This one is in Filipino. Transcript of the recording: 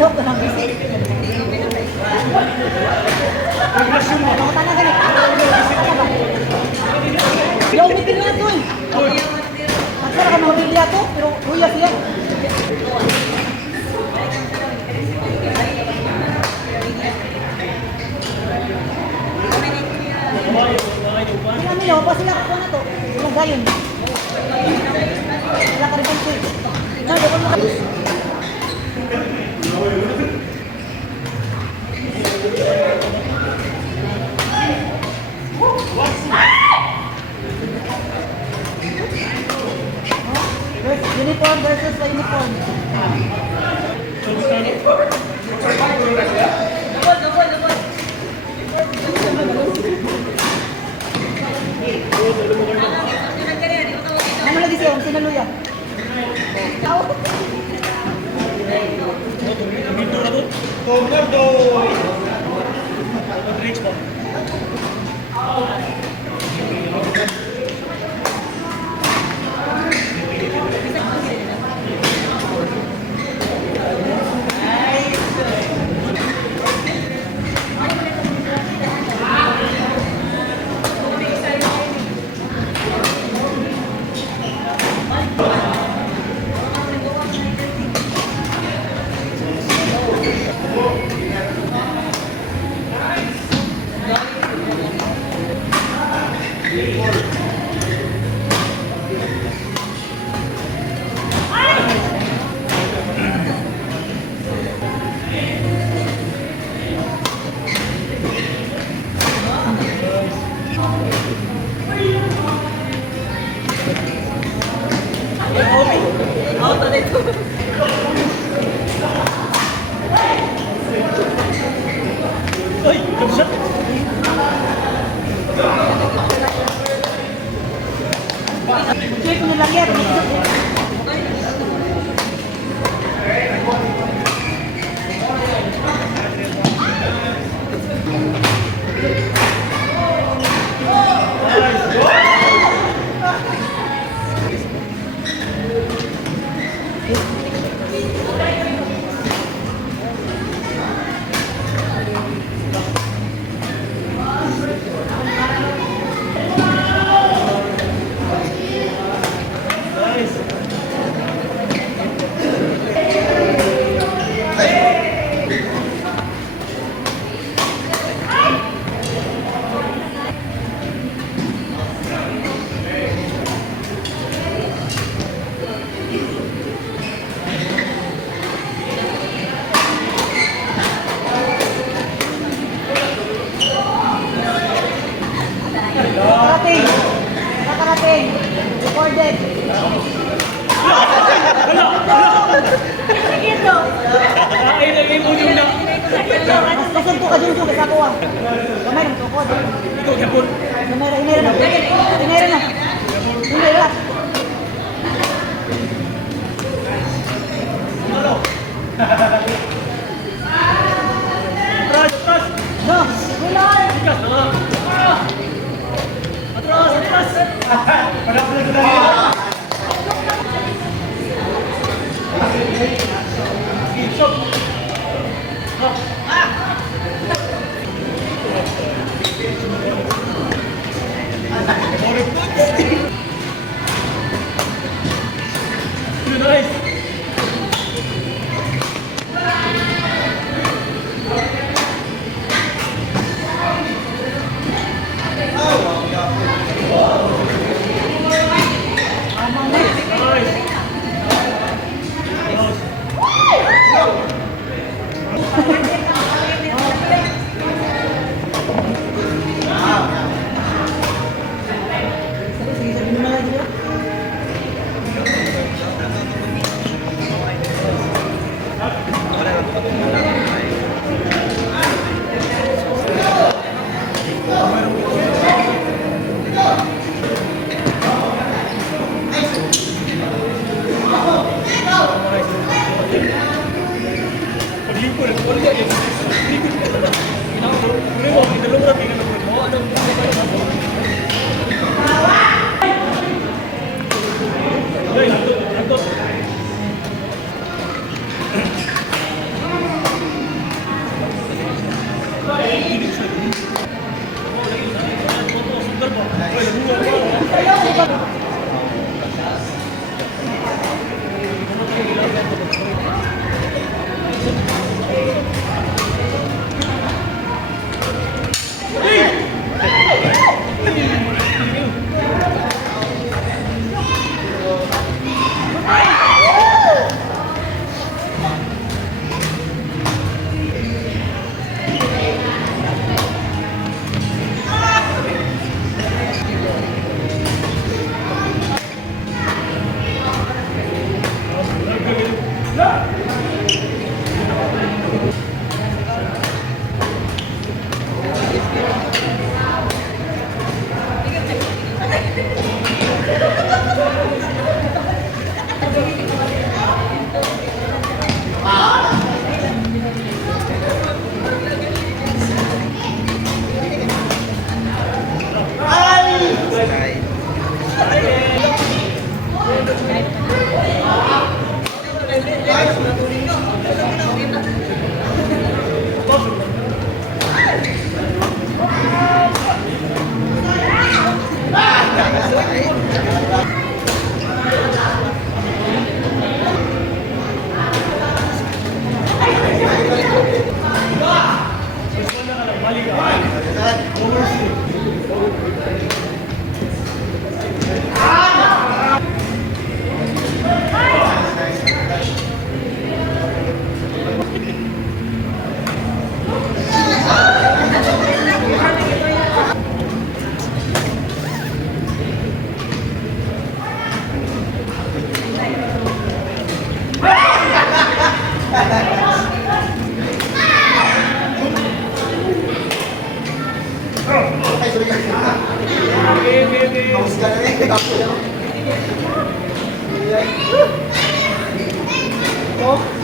Joke ko lang kasi. Ako talaga na. Yo, bitin na ito eh. At sara ka mga bilya to, pero huya siya. Sila nila, pa sila ako na to. Silang gayon. Sila ka rin ko. Uniform versus the uniform. Ano lagi siya? Ang sinaluya? Check mo lang yan. Nakarating. Recorded. Ito. Ay, naging unyong na. Kasunto ka dyan sa ako ah. Kamay ng tukod. Ito, yapon. Inera na. Inera na. Inera. Atras, atras. No. Wilon. Tigas na. Atras, atras. Pagkakulit na rin. Stop. Nice. Nice. Oh,